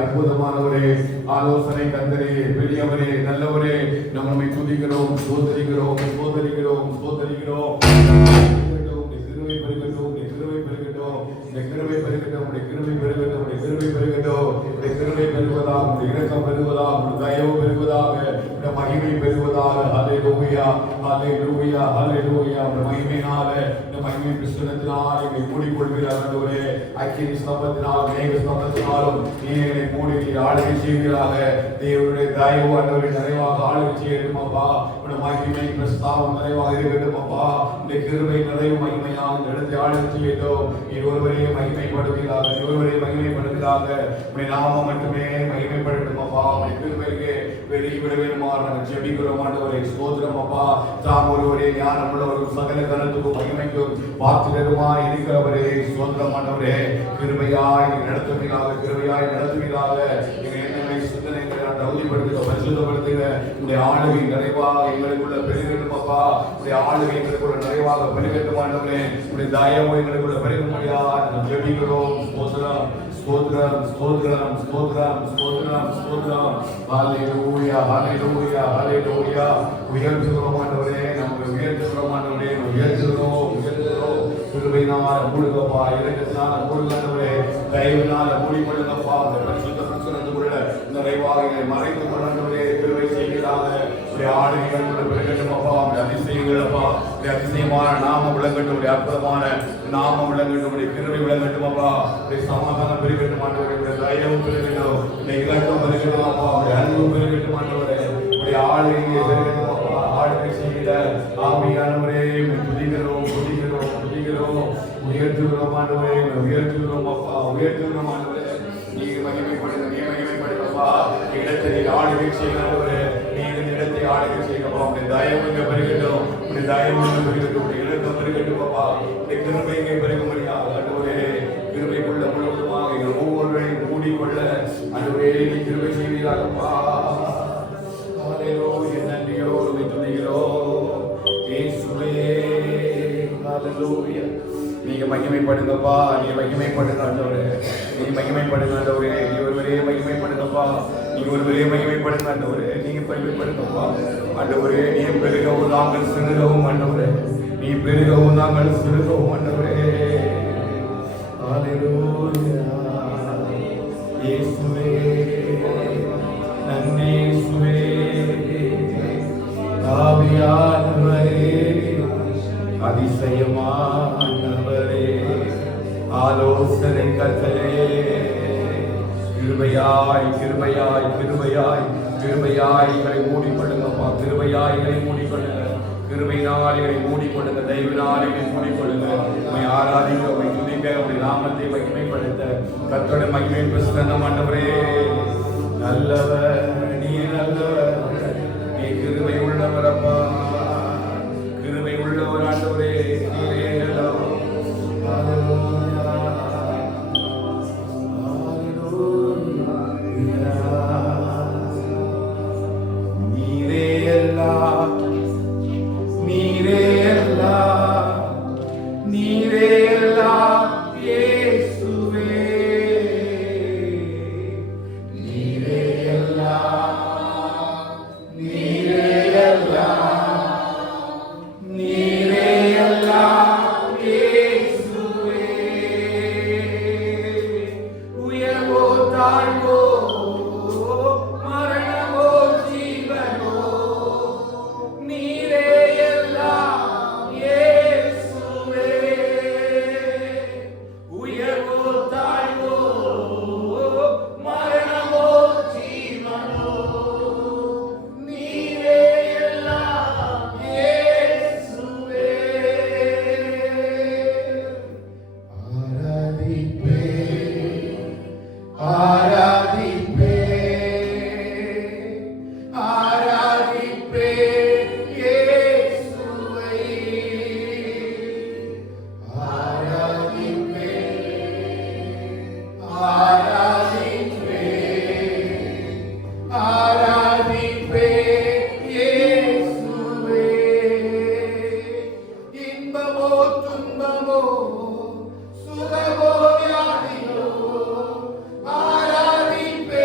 அற்புதமானவரே, ஆலோசனை கர்த்தரே, பெரியவரே, நல்லவரே, நம்மை துதிக்கிறோம், ஸ்தோத்திரிக்கிறோம், ஸ்தோத்திரிக்கிறோம், ஸ்தோத்திரிக்கிறோம். கிருபை பெருகட்டும், கிருபை பெருகட்டும், கிருபை பெருகட்டும், கிருபை பெருகட்டும், கிருபை பெருகட்டும், கிருபை பெருவதாக, இரக்கம் பெருவதாக, தயவு பெருவதாக, மகிமை பெறுவதாக. ஹல்லேலூயா, ஹல்லேலூயா, ஹல்லேலூயா. மகிமையினால, மகிமை பிரசன்னத்தினால் எங்களை மூடிக்கொள்கிறார் ஆண்டவரே. அக்கினி ஸ்தம்பத்தினால், மேக ஸ்தம்பத்தினாலும் நீரை மூடி நீர் ஆளுகை செய்வீராக. தேவனுடைய தயவு ஆண்டவரை நிறைவாக ஆளுகை செய்யட்டும் அப்பா. மகிமை பிரஸ்தாபம் நிறைவாக இருக்கட்டும் அப்பா. இந்த கிருபை நிறைவு மகிமையாக இந்த இடத்தை ஆளுகை செய்யட்டும். நீர் ஒருவரே மகிமைப்படுகிறார், ஒருவரே மகிமைப்படுகிறார். நாம மட்டுமே மகிமைப்படட்டும் அப்பா. கிருபைக்கு வெளியிட வேண்டுமாறு நாங்கள் ஜெபிக்கிறோம் ஆண்டவரே. ஸ்தோத்திரம் அப்பா. தாம் ஒருவரே ஞானம் உள்ளவரும் சகல கருத்துக்கும் மகிமைக்கும் பாத்திரமா இருக்கிறவரே. ஸ்தோத்திரம் ஆண்டவரே. கிருபையாய் நடத்துவீராக, கிருபையாய் நடத்துவீராக. எங்கள் எண்ணங்களை சிந்தனைகளை உறுதிப்படுத்துக, பரிசுத்தப்படுத்துக. உடைய ஆளுகை நிறைவாக எங்களுக்குள்ள பெருகட்டும் அப்பா. உடைய ஆளுகை எங்களுக்குள்ள நிறைவாக பெருகட்டும் ஆண்டவரே. உடைய தயவு எங்களுக்குள்ள பெருகும்படியா நாங்கள் ஜெபிக்கிறோம். ஸ்தோத்திரம், ஸ்தோத்திரம், ஸ்தோத்திரம், ஸ்தோத்திரம், ஸ்தோத்திரம், ஸ்தோத்திரம். ஹல்லேலூயா, ஹல்லேலூயா, ஹல்லேலூயா. உயர்த்துகிறோம் ஆண்டவரே, நமக்கு உயர்த்துகிறோம் ஆண்டவரே, உயர்த்துகிறோம், உயர்த்துகிறோம். கிருபையினால் மூடுங்கப்பா, இரக்கத்தினால் மூடுங்க ஆண்டவரே, தயவினால் மூடிக்கொள்ளுங்கப்பா. அந்த பரிசுத்த பிரசன்னத்துக்குள்ள நிறைவாக மறைத்து கொள்ளாண்டவரே கிருபை செய்கிறாங்க. ஆளுகைகள் பெருகட்டும் அப்பா. அதிசயங்கள் அப்பா, அதிசயமான நாம விளங்கட்டும், அற்புதமான நாம விளங்கட்டும், கிருபை விளங்கட்டும் அப்பா. சமாதானம் பெருகட்டும் ஆண்டவரே, தயவு பெருகட்டும், இலக்கம் பெருகட்டும் அப்பா. அன்பு பெருகட்டும் ஆண்டவரே, ஆளுகையை பெருகட்டும் அப்பா. ஆளுகை செய்கிற ஆவியானவரே துதிக்கிறோம், துதிக்கிறோம், துதிக்கிறோம். உயர்த்துகிறோம் ஆண்டவரே, உயர்த்துகிறோம் அப்பா, உயர்த்துகிறோம் ஆண்டவரே. நீங்க மகிமைப்படுங்க, நீ மகிமைப்படுங்கப்பா. இடத்தை ஆளுகை செய்கிறவரே, நீங்க இடத்தை ஆளுகை செய்யப்பா. உடைய தயவுங்க பெருகட்டும், உடைய தயவுங்க பெருகட்டும், உடைய இலக்கம் பெருகட்டும் அப்பா. உடைய கிருபையை பெருகும்படியா ஆண்டவரே, கிருபைக்குள்ள முழுவதுமாக எங்கள் ஒவ்வொருவரையும் மூடிக்கொள்ள ஆண்டவரே நீ கிருபை செய்வீராகப்பா. ஹல்லேலூயா, நன்றியோடு துதிக்கிறோம் இயேசுவே. ஹல்லேலூயா. நீங்க மகிமைப்படுங்கப்பா, நீங்க மகிமைப்படுங்க ஆண்டவரே, நீங்க மகிமைப்படுங்க ஆண்டவரே. நீ ஒருவரே மகிமைப்படுங்கப்பா, நீங்க ஒருவரே மகிமைப்படுங்க ஆண்டவரே, நீங்க மகிமைப்படுங்கப்பா ஆண்டவரே. நீ பெருகவும் நாங்கள் சிறுகவும் ஆண்டவரே, நீ பெருகவும் நாங்கள் சிறுகவும் ஆண்டவரே. ஹல்லேலூயா இயேசுவே, நன்றி இயேசுவே. ஆவியானவரே, அதிசயமானவரே, ஆலோசனை கர்த்தரே, கிருபையாய், கிருபையாய், கிருபையாய், கிருபையாய் எங்களை மூடிக்கொள்ளுங்கப்பா. கிருபையாய் எங்களை மூடிக்கொள்ளுங்க, கிருபையினால் எங்களை மூடிக்கொள்ளுங்க, தெய்வனால் எங்களை மூடிக்கொள்ளுங்க. உம்மை ஆராதிக்க, உம்மை துதிக்க, உம்முடைய நாமத்தை மகிமைப்படுத்த கர்த்தருடைய மகிமை பிரசன்னம் ஆண்டவரே. நல்லவர், நீ நல்லவர், நீ கிருபை உள்ளவரப்பா, கிருபை உள்ளவர் ஆண்டவரே. நீரே நல்லவர். சுகமோ வியாதியோ ஆராதிப்பே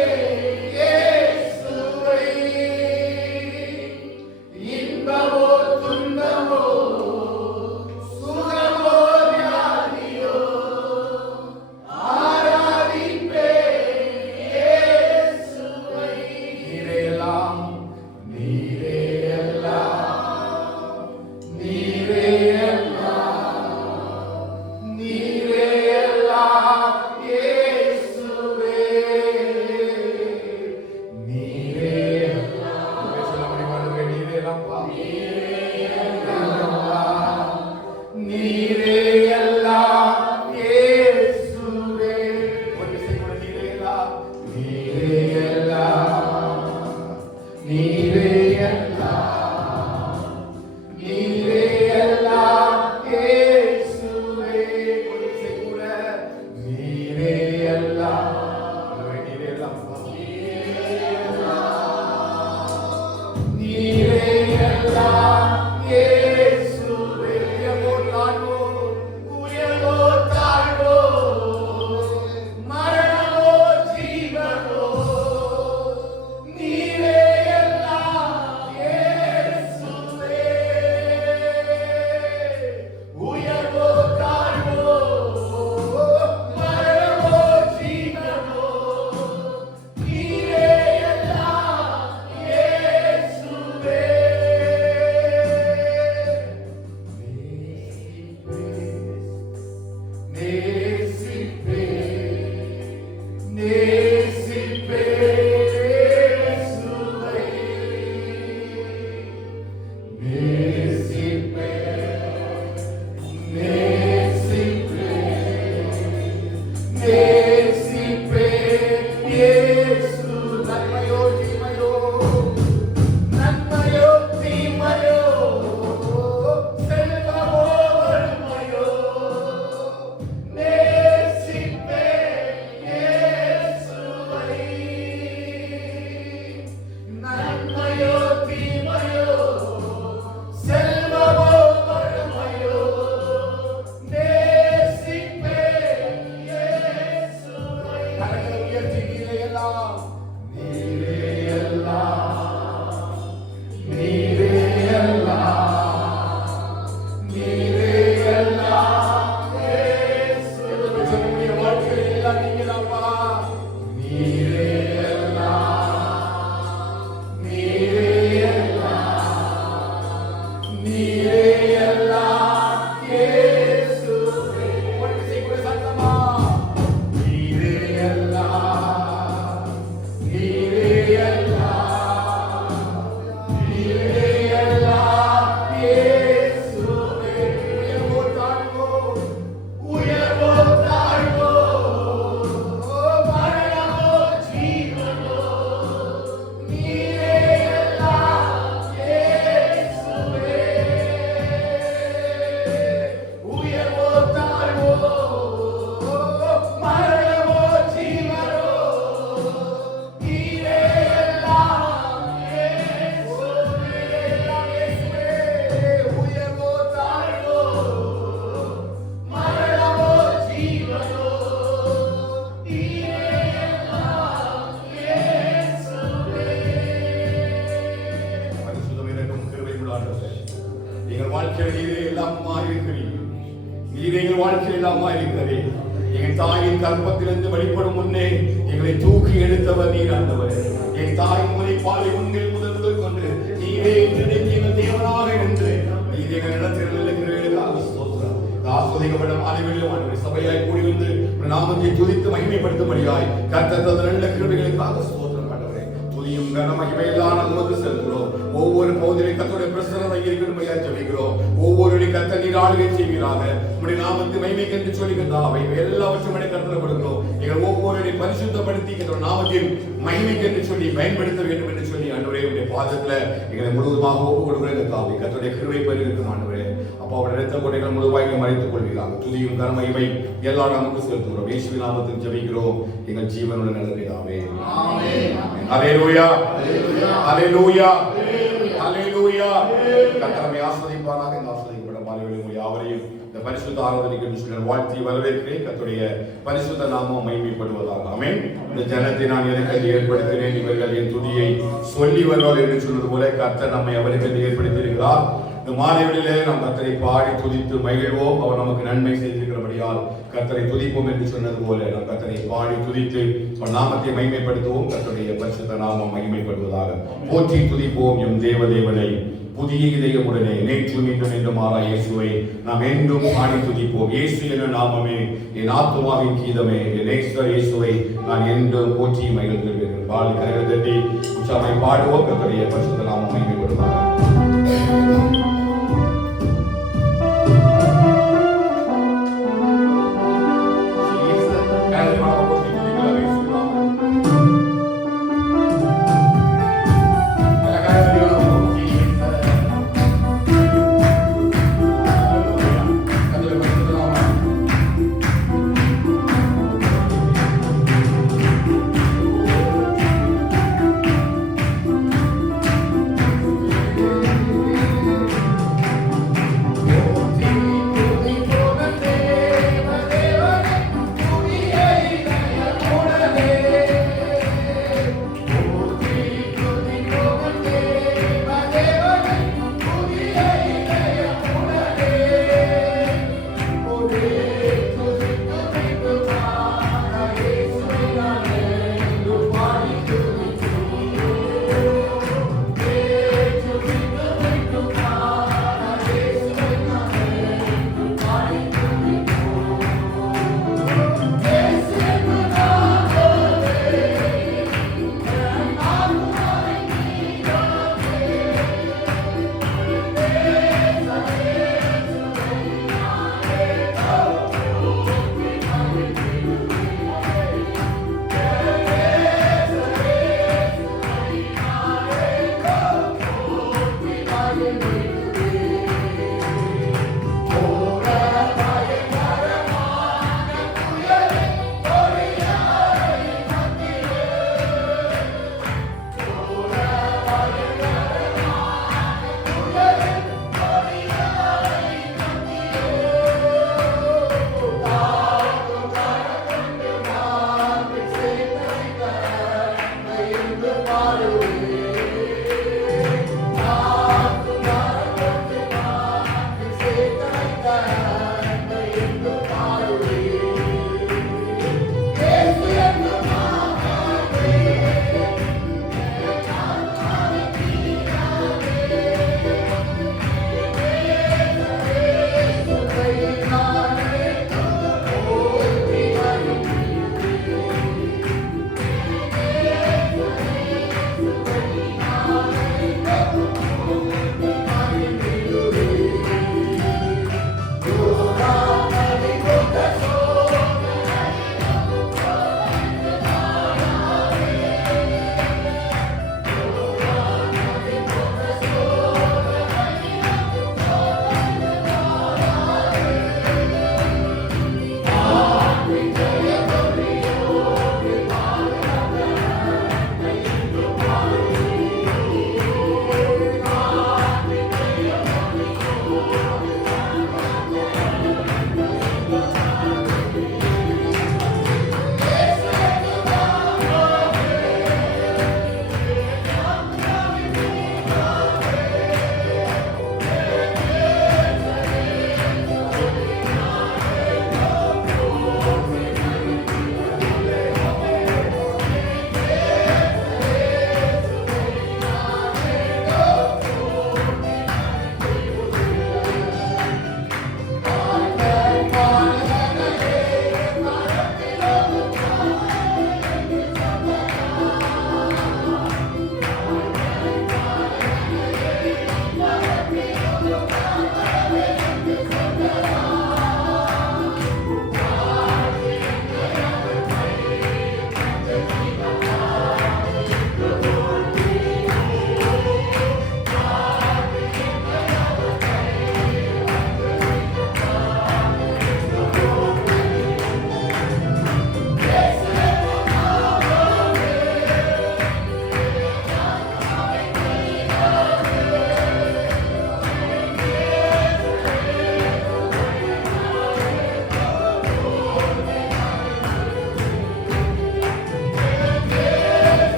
என் தாயின் கற்பத்திலிருந்து வெளிப்படும் முன்னே எங்களை தூக்கி எடுத்தவர் நீர் ஆண்டவர். என் தாயின் முளைப்பாலை உன்னில் முதல் கொண்டு நீரே எங்கள் தேவனாக இருந்து நீர் எங்கள் இடத்தில் இருக்கிறீர்களாக ஸ்தோத்திரம். ஆஸ்வதிக்கப்பட்ட மாலைகளிலும் சபையாய் கூடி வந்து நாமத்தை துதித்து மகிமைப்படுத்தும்படியாய் கர்த்தர் தந்த நல்ல கிருபைகளுக்காக ஸ்தோத்திரம் ஆண்டவரே. துதியும் கன மகிமையில்லான உமக்கு செலுத்துகிறோம். ஒவ்வொரு பகுதியிலும் கர்த்தருடைய பிரசன்னம் இருக்கிறபடியாய் ஜெபிக்கிறோம். ஒவ்வொரு கர்த்தர் நீர் ஆளுகை செய்வீராக. உம்முடைய நாமத்தை மகிமைக்கு என்று சொல்லுகிறாவை எல்லாவற்றும் கர்த்தர் கொடுக்கிறோம். எங்கள் ஒவ்வொருவரையும் பரிசுத்தப்படுத்தி நாமத்தின் மகிமைக்கு என்று சொல்லி பயன்படுத்த வேண்டும் என்று சொல்லி ஆண்டவரே உடைய பாதத்துல எங்களை முழுவதுமாக ஒப்பு கொடுக்கிறேன். தாவி கர்த்தருடைய கிருபை பெருகும் ஆண்டவரே. அப்பா அவருடைய இரத்த கொடைகள் முழுவாய் மறைத்துக் கொள்வீராக. துதியும் கன மகிமை எல்லாம் நமக்கு செலுத்துகிறோம். இயேசுவின் நாமத்தில் ஜெபிக்கிறோம் எங்கள் ஜீவனுள்ள நல்ல பிதாவே. ஆமென். ஹல்லேலூயா ஹல்லேலூயா ஹல்லேலூயா. கர்த்தர் நம்மை ஆசீர்வதிப்பாராக. இந்த ஆசீர்வதிக்கப்பட்ட மாலைகளில் யாவரையும் இந்த பரிசுத்த ஆராதனைக்கு வாழ்த்தி வரவேற்கிறேன். கர்த்தருடைய பரிசுத்த நாமம் மகிமைப்படுவதாக. ஆமென். இந்த ஜனத்தை நான் எதற்கு ஏற்படுத்தினேன், இவர்கள் என் துதியை சொல்லி வருவார் என்று சொல்வது போல கர்த்தர் நம்மை அவர்கள் ஏற்படுத்தியிருக்கிறார். இந்த மாலைகளிலே நாம் கர்த்தரை பாடி துதித்து மகிழ்வோம். அவர் நமக்கு நன்மை செய்திருக்கிறபடியால் கர்த்தரை துதிப்போம் என்று சொன்னது போல நாம் கர்த்தரை பாடி துதித்து அவர் நாமத்தை மகிமைப்படுத்துவோம். கர்த்தருடைய பரிசுத்த நாமம் மகிமைப்படுவதாக. போற்றி துதிப்போம் எம் தேவதேவனை புதிய இதயமுடனே நேற்று மீண்டும் என்று மாறா இயேசுவை நாம் என்றும் பாடி துதிப்போம். இயேசு என்ற நாமமே என் ஆத்துமாவின் கீதமே, என் நேசர் இயேசுவை நான் என்றும் போற்றி மகிழ்கிறேன். பாடி கரங்கள் தட்டி உற்சாகத்தை பாடுவோம். கர்த்தருடைய பரிசுத்த நாமம் மகிமைப்படுவதாக.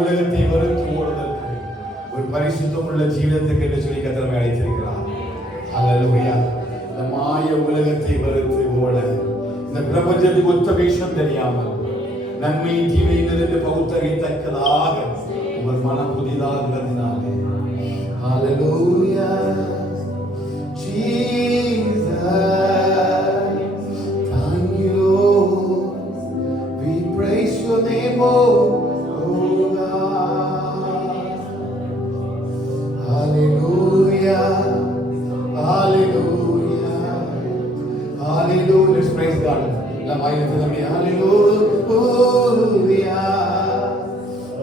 உலகத்தை வெறுத்து ஓடுவதற்கு ஒரு பரிசுத்தம் உள்ள ஜீவிதத்துக்கு என்று சொல்லி கர்த்தர் அழைத்திருக்கிறார். அல்லேலூயா. இந்த மாய உலகத்தை வெறுத்து ஓட, இந்த பிரபஞ்சத்துக்கு ஒத்த விஷயம் தெரியாமல் நன்மை தீமைகள் என்று பகுத்தறியத்தக்கதாக உங்கள் மனம் புதிதாக இருந்ததினாலே. Hallelujah, Jesus, thank you, we praise your name, oh God. Hallelujah, hallelujah, hallelujah. Let's praise God. Hallelujah, hallelujah,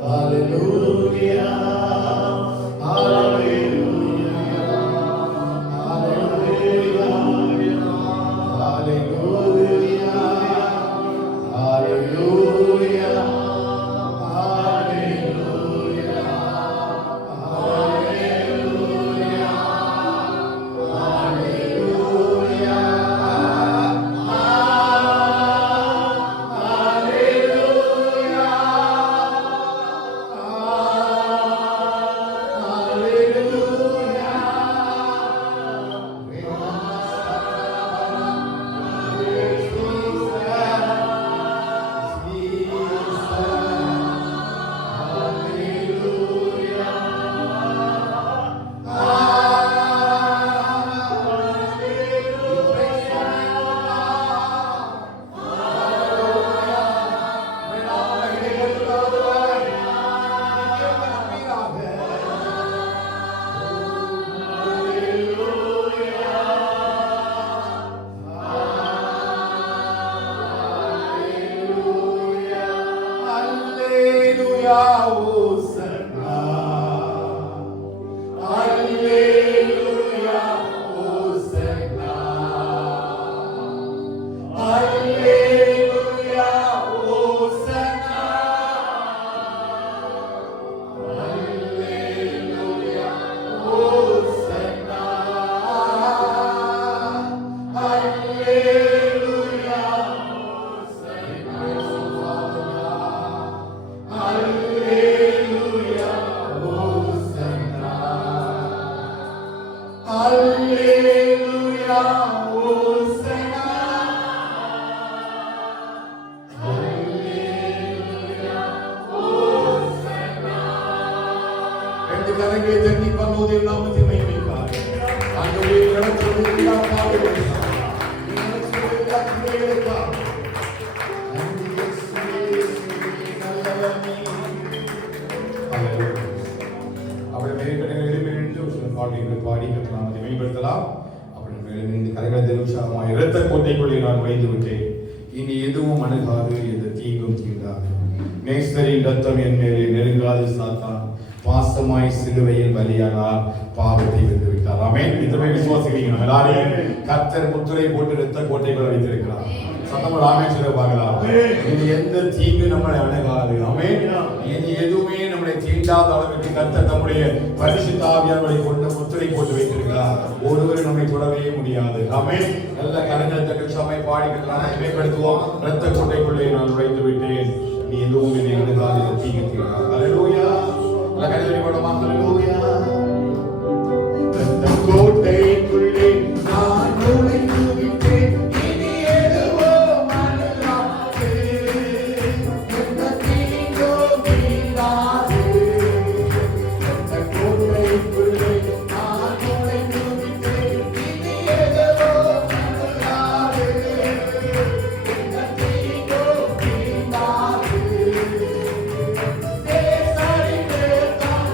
hallelujah. இரத்த கோட்டைக்குள்ளே நான் வைத்து விட்டேன், இனி எதுவும் அணுகாது, எந்த தீங்கும் தீண்டாது. நேசரின் ரத்தம் என் மேலே நெருங்காது. சாத்தான் பாசமாய் சிலுவையில் பலியானார், பாவத்தை வென்று விட்டார். ஆமென். இதுவே விசுவாசிக்கிறீங்க எல்லாரையும் கர்த்தர் முத்திரை போட்டு இரத்த கோட்டைக்குள்ள வைத்திருக்கிறார். சத்தம் ஆமென் சொல்ல பார்க்கலாம். இனி எந்த தீங்கு நம்மளை அணுகாது. ஆமென். இனி எதுவுமே நம்மளை தீண்டாத அளவுக்கு கர்த்தர் நம்முடைய பரிசுத்த ஆவியானவரை கொண்டு முத்திரை போட்டு வைத்திருக்கிறார். ஒருவர் நம்மை தொடவே முடியாது. ஆமென். நல்ல கரங்களை தட்டி சமை பாடி மேம்படுத்துவோம். இரத்த கோட்டைக்குள்ளே நான் வைத்து விட்டேன், நீ எதுவும் என்னை அணுகாது, தீங்கு தீண்டாது. ஹல்லேலூயா. நல்ல கரங்களை போடுமா. ஹல்லேலூயா. இரத்த கோட்டைக்குள்ளே நான் நுழைந்து விட்டேன், இனி எதுவும் அணுகாது, எந்த தீங்கும் தீண்டாது. இரத்த கோட்டைக்குள்ளே நான் நுழைந்து விட்டேன், இனி எதுவும் அணுகாது, எந்த தீங்கும் தீண்டாது. தேசரிலே தான்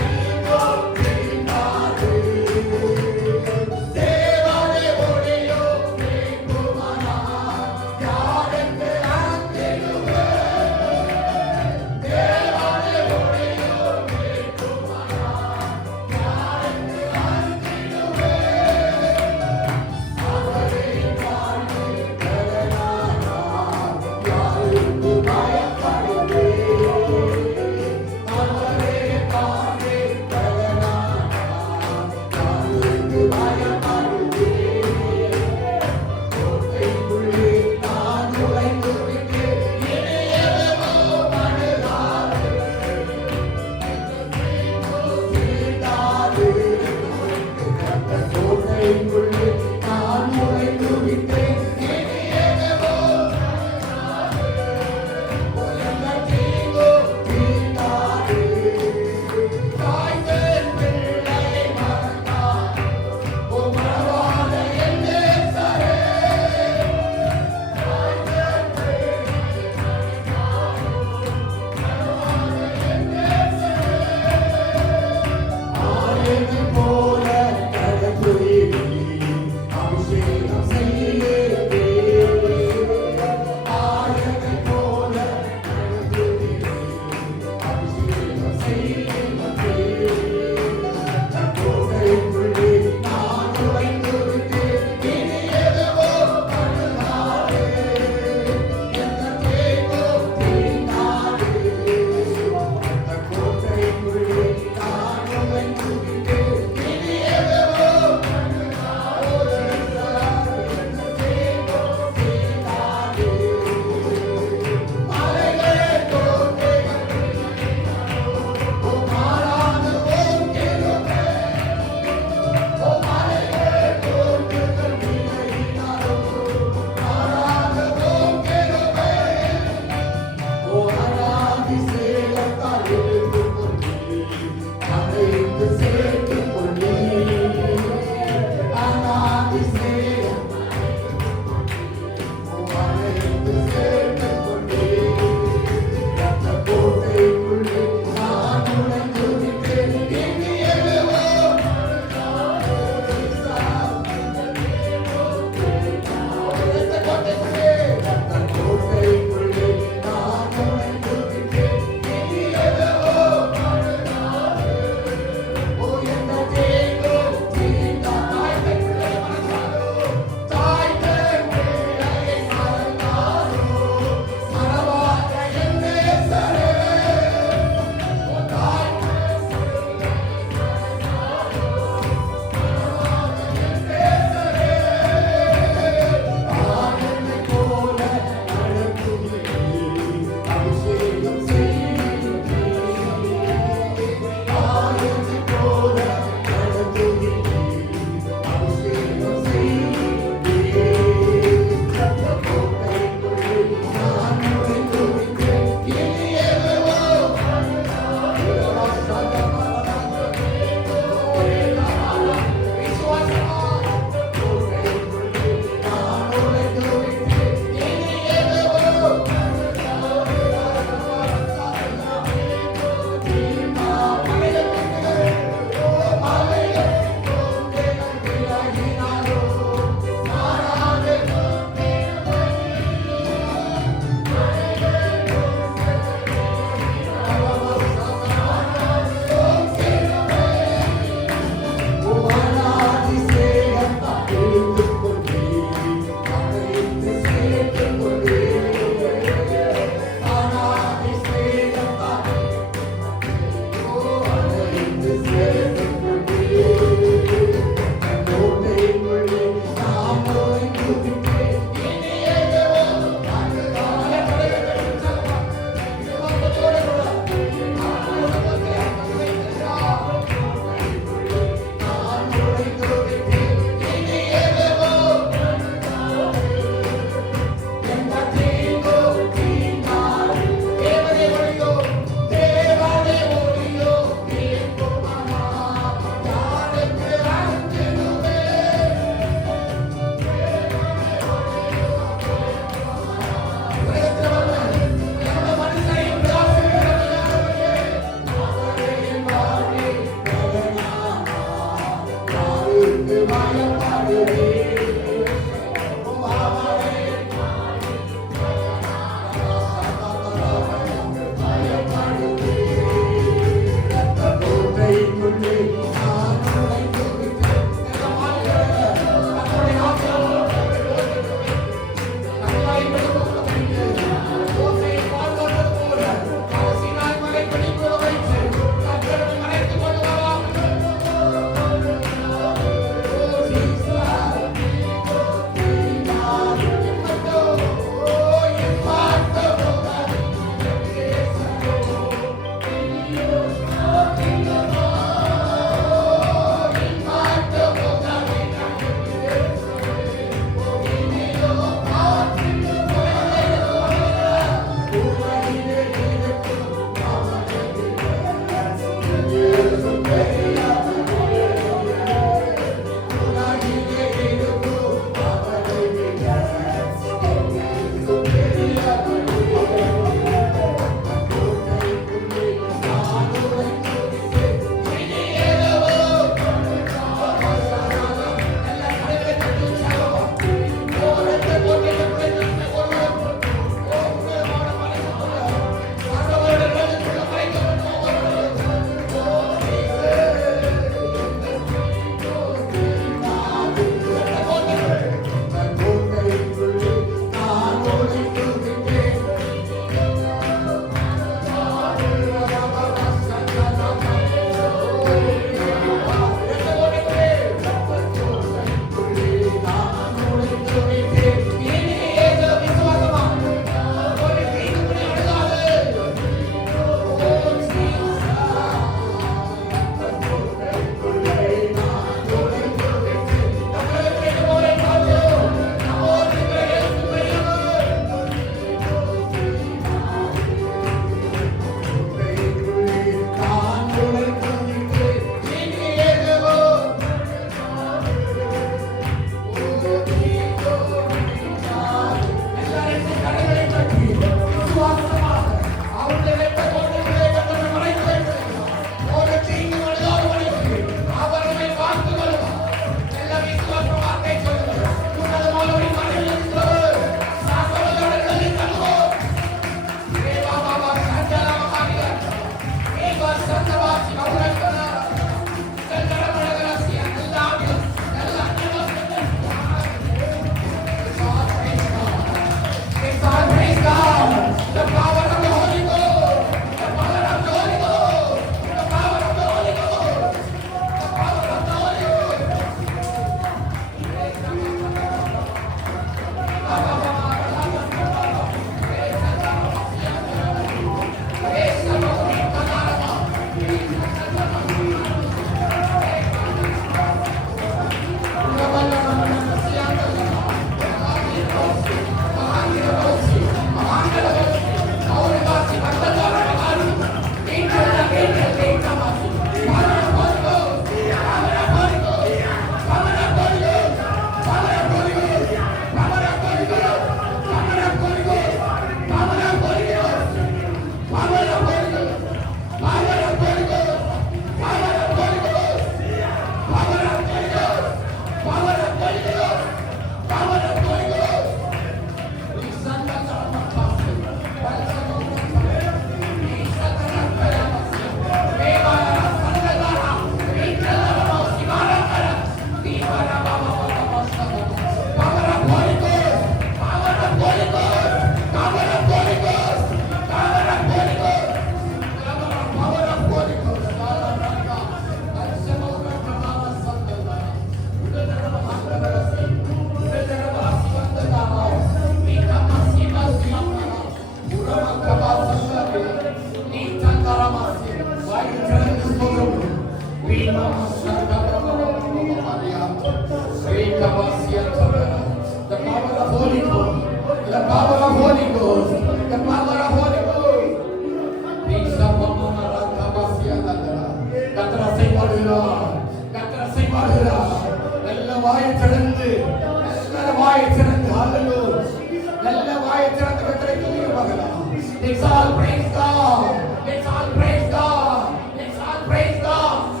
Let's all praise God. Let's all praise God. Let's all praise God.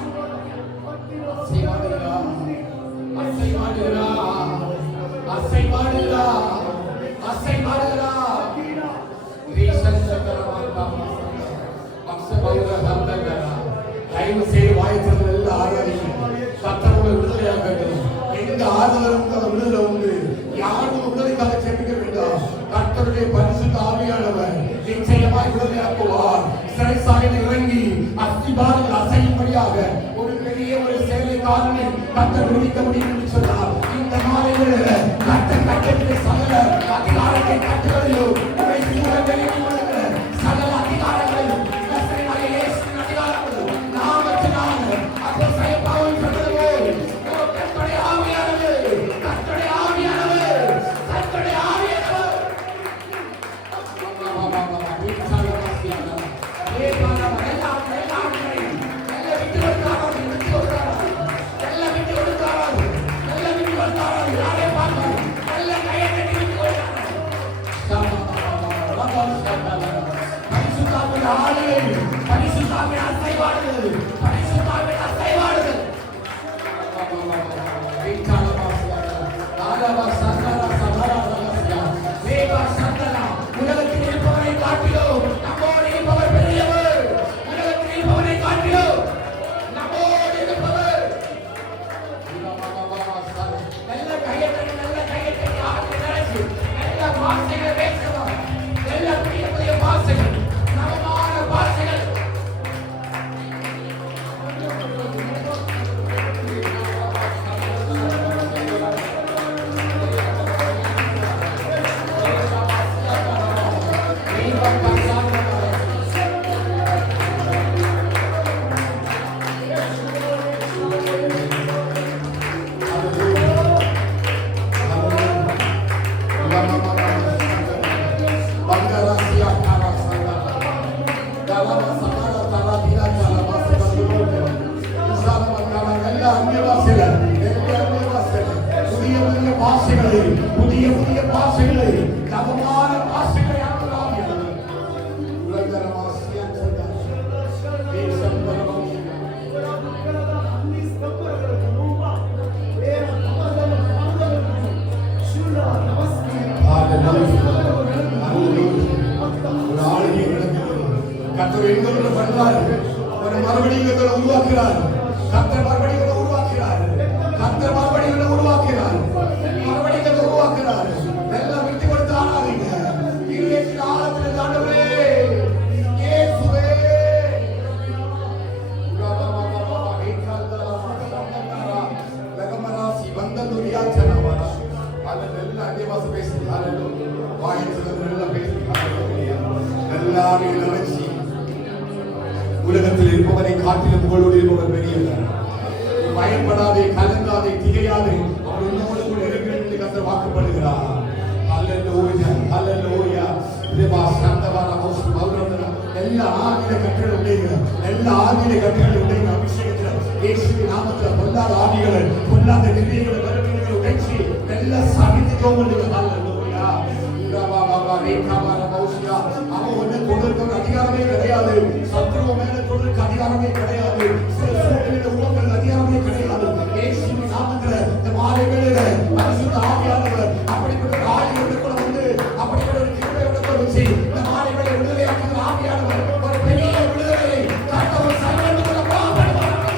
விடுவிக்க முடியும் என்று சொன்னார். இந்த நாளில் கட்டப்பட்ட சகல அதிகாரத்தை கட்டுகளிலும் சகல அதிகாரங்களையும் நசரேயனாகிய இயேசுவின் அதிகாரங்களும் நாமத்தினால் அப்போஸ்தலனாகிய பவுல் சொன்னது போல் கர்த்தருடைய ஆவியானவர் கர்த்தருடைய ஆவியானவர் கர்த்தருடைய ஆவியானவர் பரிசுத்தாவின் அசைவாடுதல் பரிசுத்தாவின் அசைவாடுதல் உலகத்தில் இருப்பவரை காட்டிலும் நம்மோடு இருப்பவர் பெரியவர். உலகத்தில் இருப்பவரை காட்டிலும் நம்மோடு இருப்பவர். நல்ல கையத்தடி ஆகி நினைச்சு நல்ல வார்த்தைகளை பேசலாம். நல்ல புதிய வார்த்தைகள் நவமான வார்த்தைகள் புதிய புதிய பாசைகளை நவமான பாசைகளை கர்த்தர் எங்களோட பண்றாரு. மறுபடியும் உருவாக்குறார். கர்த்தர் மறுபடியும் உருவாக்குறார். கர்த்தர் மறுபடியும் உருவாக்குறார். மறுபடியும் உருவாக்குறார். எல்லாம் விட்டு கொடுத்து ஆடாதீங்க. இருதயத்தின் ஆழத்தில் ஆண்டவரே இயேசுவே லகமராசி வந்ததுரியா ஜனவரா அல்லேலூயா அன்யபாஷை பேசுங்க. ஹalleluya வாயிலிருந்து நல்ல பேசுங்க. ஹalleluya எல்லாமே நினைச்சி உலகத்தில் இருப்பவரை காட்டிலும் புகழோடு இருப்பவர் பெரியவர். பயப்படாதே, கலங்காதே, திகையாதே, அவர் உன்னோடு கூட இருக்கிறேன் என்று கர்த்தர் வாக்குப்படுகிறார். ஹalleluya ஹalleluya தேவா சந்தவார மௌசு பௌரந்தன எல்லா ஆவியில கட்டளை உடைங்க. எல்லா ஆவியில கட்டளை உடைங்க. அபிஷேகத்தில் இயேசுவின் நாமத்தில் பொல்லாத ஆவிகளை பொல்லாத கிரியைகளை வருகிறவர்களை உடைச்சி எல்லா சாகித்யம் பண்ணுங்க. ஹalleluya ரபா பாபா ரேகாபார மௌசியா அவன் ஒண்ணு கொண்டிருக்கிற அதிகாரமே கிடையாது. சத்ருவ மேல கொண்டிருக்க அதிகாரமே கிடையாது. சூழ்நிலையில உலகங்கள் அதிகாரமே கிடையாது. இயேசுவின் நாமத்தில் இந்த மாலை வேளையில பரிசுத்த ஆவியானவர் அப்படிப்பட்ட ஆவியோட வந்து அப்படிப்பட்ட ஒரு கிருபையோட வச்சு இந்த மாலை வேளையில விடுதலையாக்குகிற ஆவியானவர் ஒரு பெரிய விடுதலையை கர்த்தர் சர்வத்துக்குள்ள பாவப்படுவார்.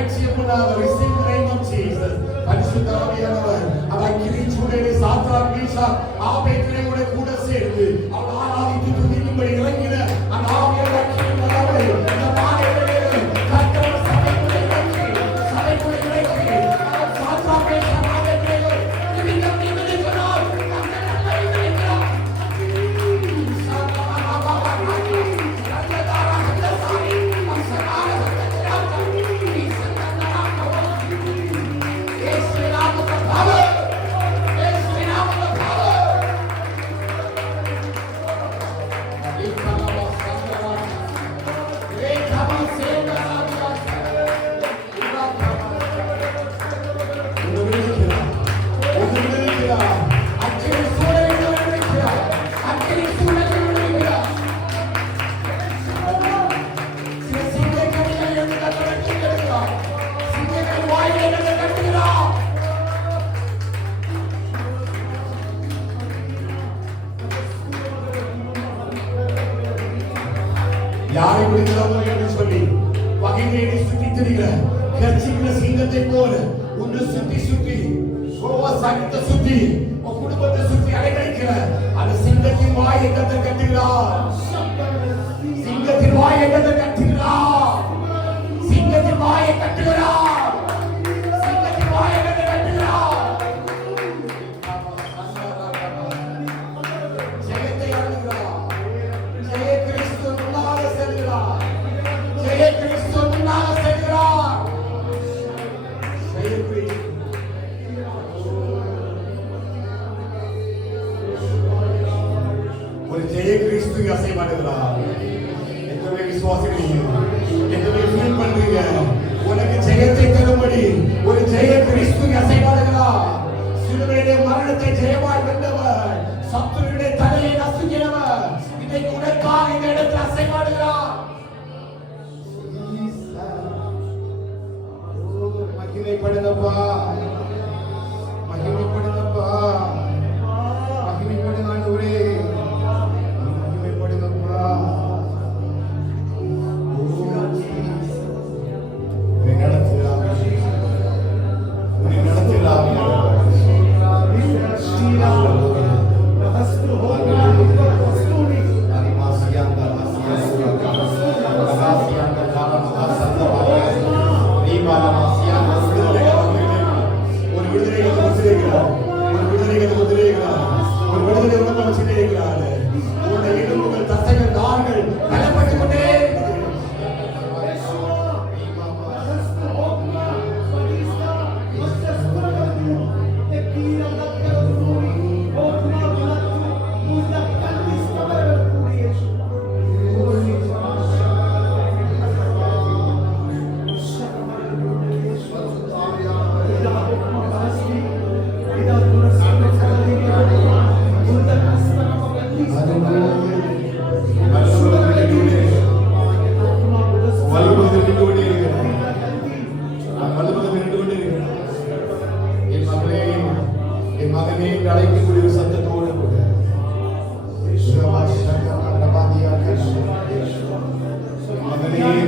அலட்சியப்படாத receive the name of Jesus. பரிசுத்த ஆவியானவர் அந்த அக்கினி சூளையிலே சாத்ராக் மீஷாக் ஆபேத்நேகோவோடு கூட சேர்ந்து அவர் ஆராதித்து துதிக்கும்படி இறங்கின அந்த ஆவியான அக்கினி மலாவை இந்த மாலையிலே கர்த்தர் சபைக்குள்ளே இறக்கி சாத்ராக் மீஷாக் ஆபேத்நேகோ நீங்கள் சொன்னால் யாரை விடுகிறோமோ என்று சொல்லி வகைகளை சுற்றி திரிகிற கர்ச்சிக்கிற சிங்கத்தை போல உன்னை சுற்றி சுற்றி சகித்த சுற்றி உன் குடும்பத்தை சுற்றி அலைக்கழிக்கிற அந்த சிங்கத்தின் வாயை கத்தர் கட்டுகிறார். சிங்கத்தின் வாயை கத்தர் கட்டுகிறார். சிங்கத்தின் வாயை கட்டுகிறார். சிங்கத்தின் வாயை கத்தர் கட்டுகிறார். ஜெயத்தை அருளுகிறார். ஜெய கிறிஸ்து முன்னாக செல்கிறார். ஜெய கிறிஸ்து முன்னாக செல்கிறார். ஜெய கிறிஸ்து ஒரு ஜெய கிறிஸ்து அசைவாடுகிறார். எத்தனை விசுவாசிக்கிறீங்க? எத்தனை ஃபீல் பண்றீங்க? உனக்கு ஜெயத்தை தரும்படி ஒரு ஜெய கிறிஸ்து அசைவாடுகிறார். சிலுவையிலே மரணத்தை ஜெயமாய் வென்றவர், சத்துருவினுடைய தலையை நசுக்கினவர் இன்னைக்கு உனக்காக இந்த இடத்தில் அசைவாடுகிறார். மகிமைப்படுங்கப்பா, மகிமைப்படுங்கப்பா, மகிமைப்படுங்க ஆண்டவரே, மகிமைப்படுங்கப்பா. உன்னை நடத்துகிறார், உன்னை நடத்துகிறார்.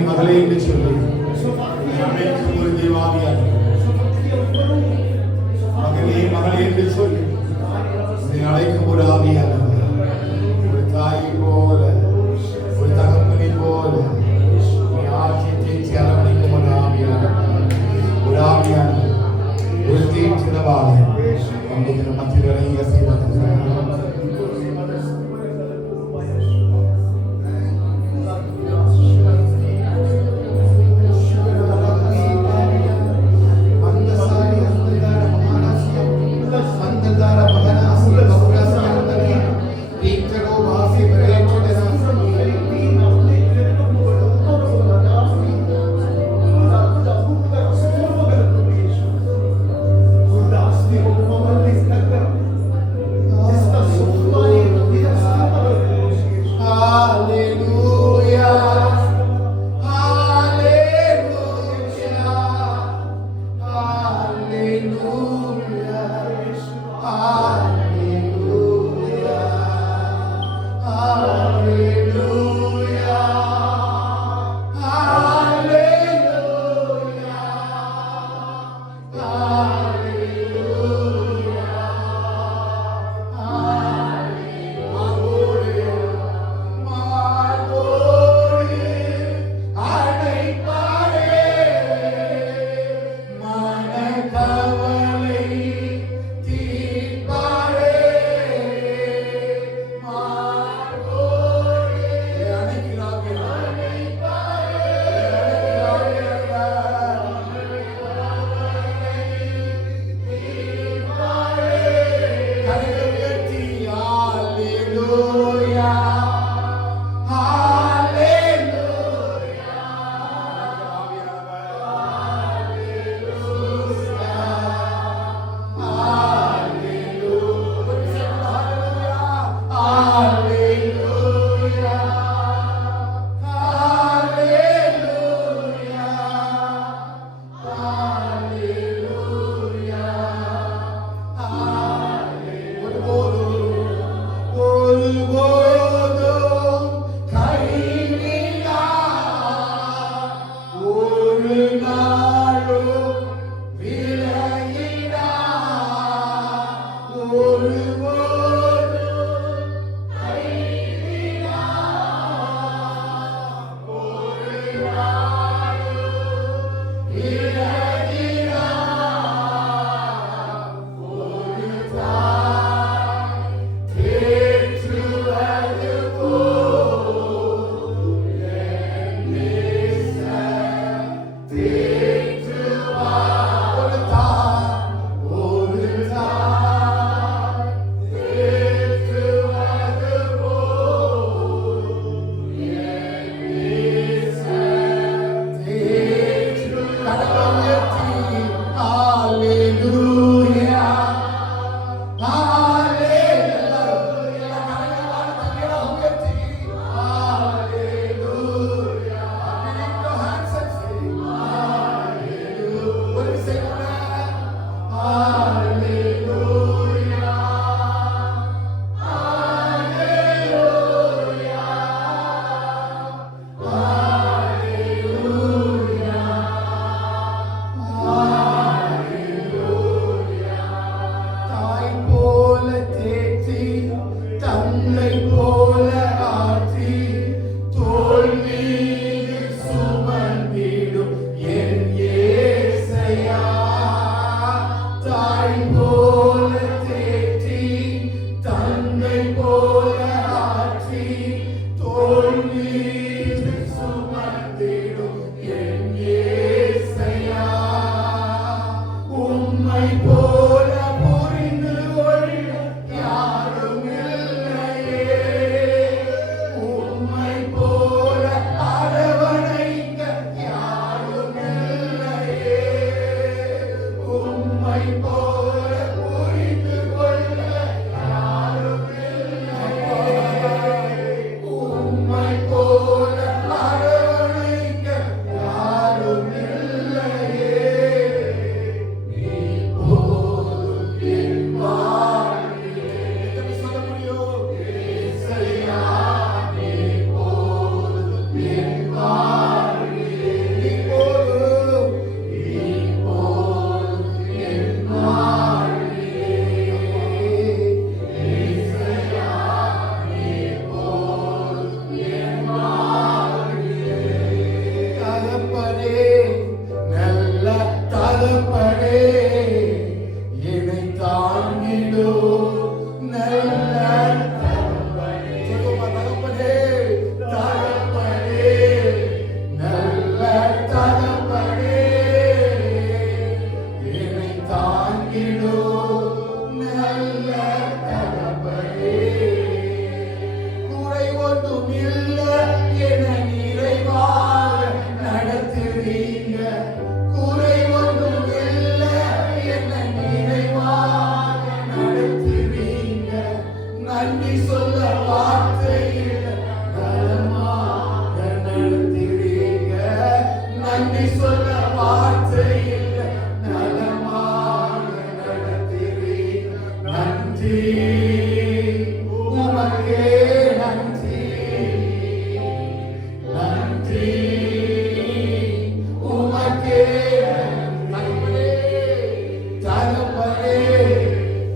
மகளே என்று சொல்லி அனைத்து ஒரு தேவாவியாக மகளே மகளே என்று சொல்லி அழைக்கும் ஒரு ஆவியாக ஒரு தாயை போல ஒரு தகப்பனை போல ஆட்சியை தேய்ச்சி அரவணைக்கும் ஒரு ஆவியாக ஒரு தேய்ச்சிடவாக மத்திய இறங்கிய செய்வார்கள்.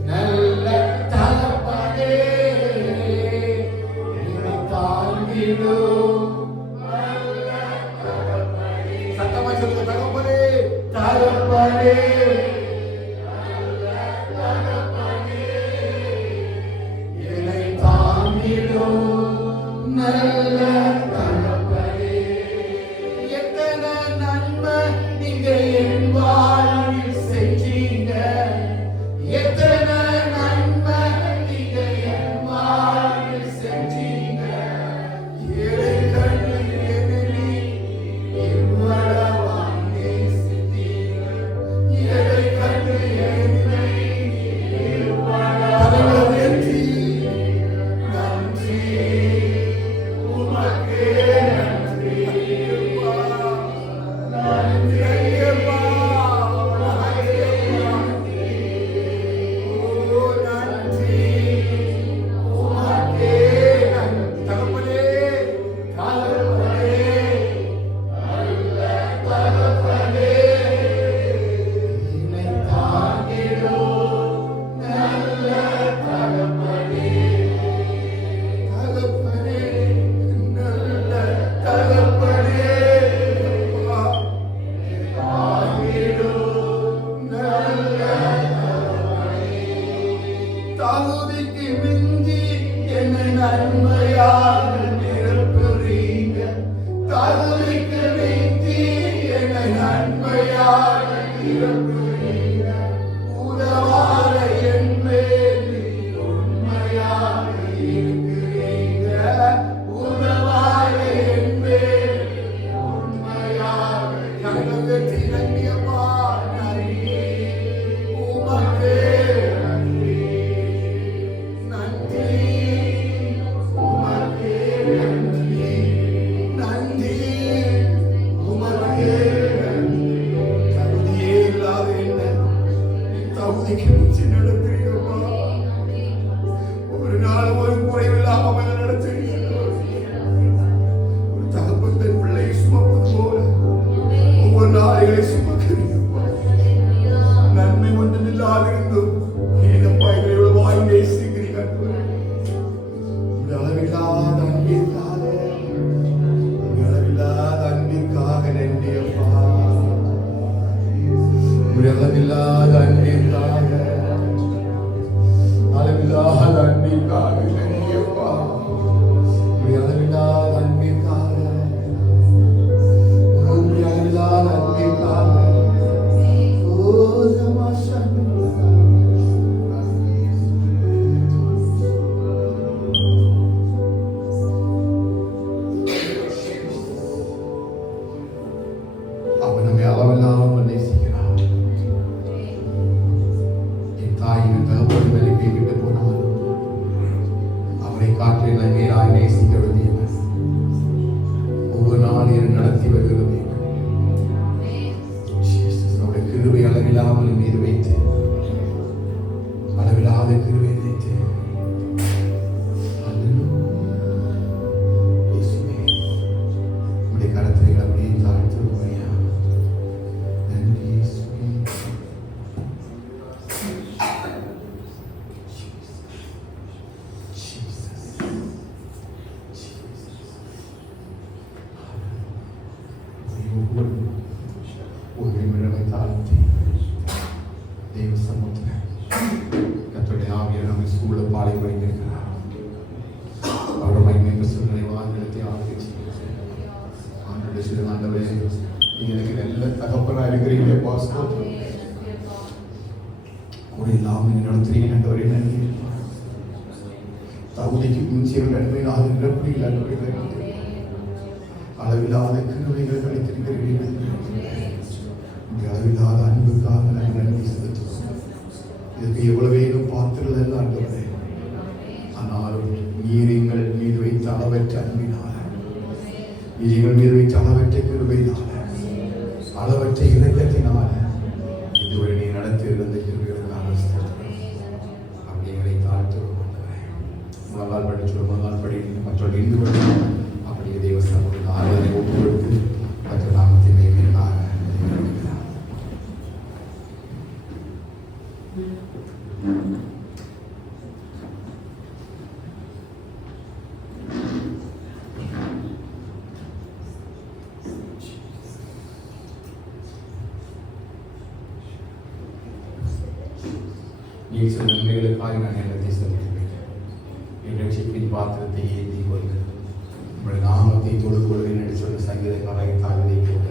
நல்ல தகப்பனே நன்மையாக நிரப்புறீங்க தகுதிக்கு வைத்தி என்னை நன்மையாக நிரப்புறீங்க உதவாத என் மேல் உண்மையாக இருக்கிறீங்க உதவாத என் மேல் உண்மையாக எனக்கு திறங்கியப்பா நன்றி உமக்கே நன்றி நன்றி உமக்கே நன்றி நன்றி உமக்கே நன்றி தகுதியே இல்லாத என்ன தகுதிக்கு மிஞ்சி நடத்துகிறோமா ஒரு நாள் ஒரு குறைவில்லாமல் நடத்துகிறோம் ஒரு தகப்பன் தன் பிள்ளையை சுமப்பது போல ஒவ்வொரு நாளைகளை சுமக்கிறீங்கப்பா நன்மை ஒன்றும் இல்லாதிருந்தும் ஏனப்பா எங்களை எவ்வளவாய் நேசிக்கிறீங்க அளவில்லாத அன்பிற்காக அளவில்லாத அன்பிற்காக நன்றி அப்பா அளவில்லாத அன்பிற்காக அளவில்லாத அன்பிற்காக நன்றி அப்பா அளவில்லாத அன்பிற்காக அளவில்லாத அன்பிற்காக அவன் நம்மை அளவில்லாமல் நேசிக்கிறான் என் தாயின் தகப்பன் வெளியே விட்டு போனான் அவனை காற்றை நன்மையாய் நேசிக்கிறது தேவன் ஒவ்வொரு நாளையும் நடத்தி வருகிறது அவருடைய கிருபை அளவில்லாமல் என் மீது வைத்து அளவில்லாத கிருபை வைத்து உடைய கரத்தை அப்படியே தாழ்த்துமையா நன்றி ஒரு நிமிடமை தாழ்த்தி தெய்வ சமூகத்தில் கர்த்தருடைய ஆவியானவர் நம்மை சூழ பாலை வருகிறார் அவருடைய மகிமை சூழ்நிலை வாங்கினத்தை ஆரம்பிச்சு ஆண்டவருடைய சிறு ஆண்டவரே நீங்க எனக்கு நல்ல தகப்பனா இருக்கிறீங்களே பாஸ்கோ கூட இல்லாமல் நீங்க நடத்துறீங்க ஆண்டவரே நன்றி தகுதிக்கு மிஞ்சிய நன்மையாக நிரப்புறீர்கள் அளவில்லாத கிருபைகள் கிடைத்திருக்கிறீர்கள் அளவில்லாத அன்புக்காக நான் நன்றி செலுத்துகிறோம் இதுக்கு எவ்வளவேனும் பார்த்துள்ளதல்ல ஆண்டவரே ஆனாலும் நீர் எங்கள் மீது வைத்த அளவற்ற அன்பினால நீர் எங்கள் மீது வைத்த அளவற்ற கிருபையினால அளவற்ற இலக்கியத்தினால இதுவரை நீ நடத்தி இருந்த கிருபைகளுக்காக அப்படி எங்களை தாழ்த்துவோம் ஆண்டவரே முழங்கால் படிச்சு முழங்கால் படி மற்றொரு இந்து படி அப்படியே தேவஸ்தானத்துக்கு ஆராதனை ஒப்பு கொடுத்து மற்ற நாமத்தை மேலாக நீ சில நன்மைகளுக்காக நான் என்னத்தை செலுத்துகிறேன் என் ரட்சிப்பின் பாத்திரத்தை ஏந்தி கொள்கிறேன் உங்களுடைய நாமத்தை தொழுது கொள்வேன் என்று சொல்ல சங்கீதக்காரரை தாழ்வதை போல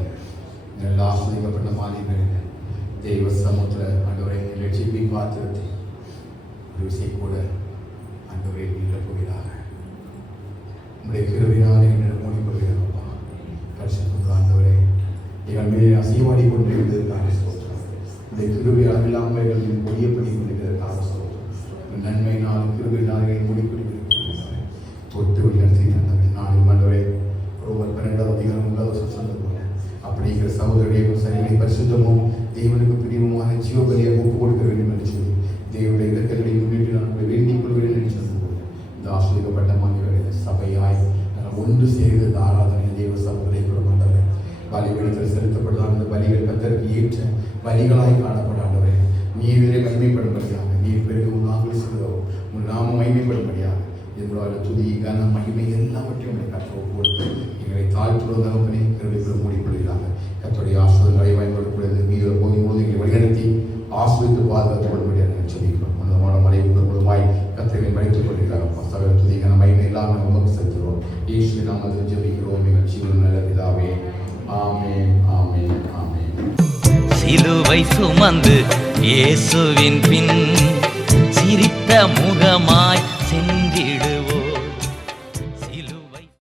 எல்லா ஆசிரியப்பட்ட மாநிலங்களில் தெய்வ சமூகத்தில் ஆண்டவரை ரட்சிப்பின் பாத்திரத்தை ஒரு விஷயம் கூட ஆண்டவரை நிரப்புகிறார் உங்களுடைய கிருபையினால் என்னிடம் மூடிக்கொள்கிறப்பா கட்சத்துக்கு ஆண்டவரை எங்கள் மேலே அசைவாடி கொண்டு இருந்ததற்காக சொல்கிறோம் உங்களுடைய கிருபை அளவில்லாமல் எங்கள் பொய்ய பண்ணி கொண்டிருக்கிறதுக்காக சொல்கிறோம் நன்மையினால் கிருபையினால் எங்களை மூடிக்கொள்கிறேன் தொட்டு உயர்த்தி நாளில் ஆண்டவரை ரோமர் 12 அதிகாரம் 9 சொன்னது போல அப்படிங்கிற சகோதரரையும் சரிகளை பரிசுத்தமும் தேவனுக்கு பிரியமான ஜீவபலியை ஒப்பு கொடுக்க வேண்டும் என்று சொல்லி தேவனுடைய இலக்கங்களை முன்னிட்டு நான் வேண்டிக் கொள்வேன் என்று சொன்னது போல இந்த ஆசிரியப்பட்ட மாநில சபையாய் ஒன்று சேர்ந்து இந்த ஆராதனை தேவ சமூகத்தை கொடுமாட்டவரை பலிபீடத்தில் செலுத்தப்படுதால் அந்த பலிகள் கத்தருக்கு ஏற்ற பலிகளாய் காணப்படாதவரை நீதிலே மகிமைப்படும்படியாக நீர் பெருகவும் நாங்கள் செல்கிறோம் உன் நாம மகிமைப்படும்படியாக எங்களால் துதி கன மகிமை எல்லாவற்றையும் கற்று கொடுத்து எங்களை தாழ்த்துள்ள தகவலை கருவிக்குள் மூடிக்கொள்கிறாங்க கத்தோடைய ஆசிரியர்களை பயன்படக்கூடியது மீது போது எங்களை வழிநடத்தி ஆசிரியத்து பாதுகாத்துக் கொள்ளும்படியாக சொல்லிக்கிறோம் அந்த மலை மூலமாய் கத்திரிகளை படித்துக் கொள்கிறார் சகல துதி கன மகிமை எல்லாம் நமக்கு செலுத்துகிறோம். இயேசுவின் நாமத்தில் ஜெபிக்கிறோம் எங்கள் ஜீவனுள்ள நல்ல பிதாவே. ஆமென், ஆமென், ஆமென். சிலுவை சுமந்து இயேசுவின் பின் சிரித்த முகமாய்